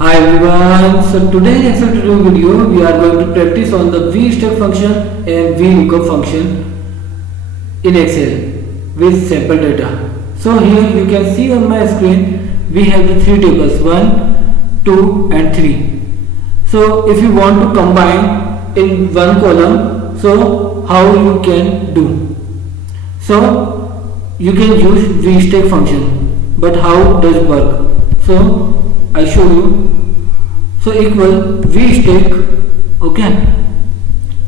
Hi everyone, so today in Excel tutorial video we are going to practice on the VStep function and VLOOKUP function in Excel with sample data. So here you can see on my screen we have the three tables 1, 2 and 3. So if you want to combine in one column, so how you can do? So you can use VStep function, but how does it work? So I show you. So equal VStack, okay,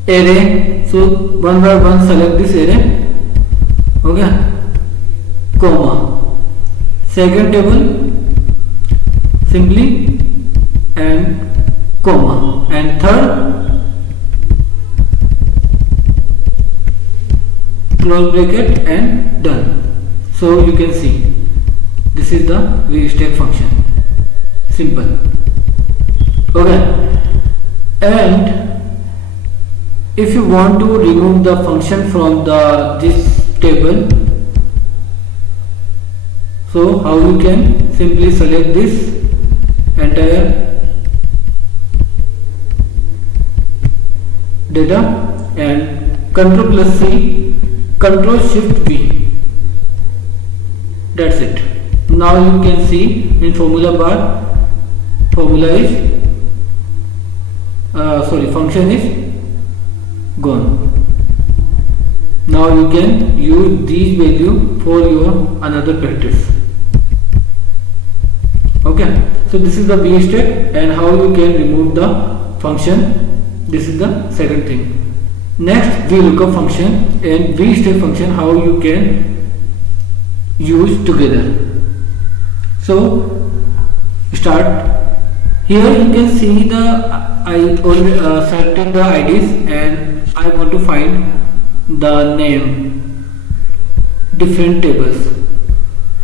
array. So one by one select this array, okay, comma, second table simply and comma, and third close bracket and done. So you can see this is the VStack function, simple. Okay, and if you want to remove the function from this table, so how you can simply select this entire data and Ctrl plus C, Ctrl Shift V. That's it. Now you can see in formula bar, formula is function is gone. Now you can use these value for your another practice. Okay, so this is the VStack and how you can remove the function. This is the second thing. Next, VLOOKUP function and VStack function, how you can use together. So start. Here you can see I already selected the IDs and I want to find the name different tables.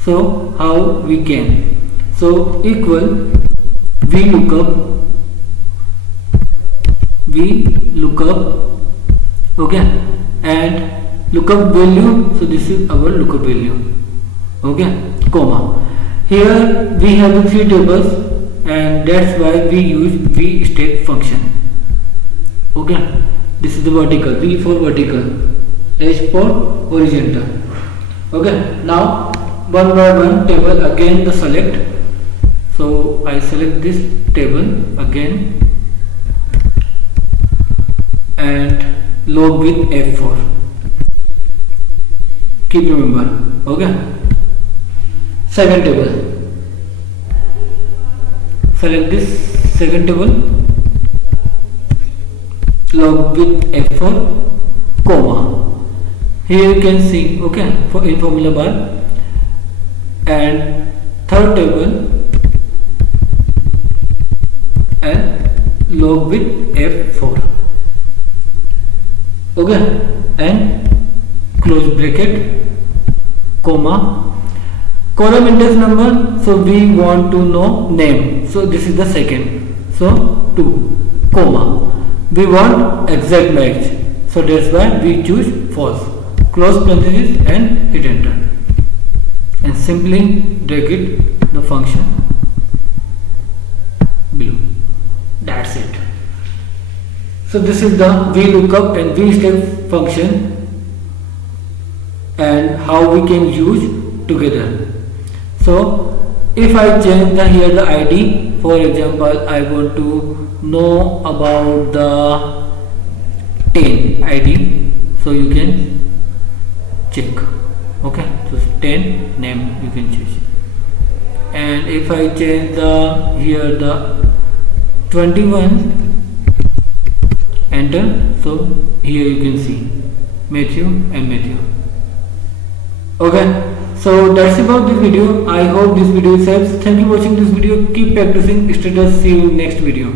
So how we can? So equal VLOOKUP, okay, and lookup value. So this is our lookup value, okay, comma. Here we have the three tables, and that's why we use VStack function. Okay, this is the vertical, V for vertical, H for horizontal. Okay, now one by one table again the select. So I select this table again and log with F4. Keep remember. Okay, second table. Select this second table, log with F4, comma. Here you can see, okay, for in formula bar, and third table and log with F4, okay, and close bracket, comma. Column index number, so we want to know name, so this is the second, so 2, comma. We want exact match, so that's why we choose false. Close parenthesis and hit enter, and simply drag it the function below. That's it. So this is the VLOOKUP and VStack function and how we can use together. So if I change here the ID, for example, I want to know about the 10 ID, so you can check. Okay, so 10 name you can choose. And if I change here the 21, enter, so here you can see Matthew and Matthew. Okay, so that's about this video. I hope this video helps. Thank you for watching this video. Keep practicing. See you next video.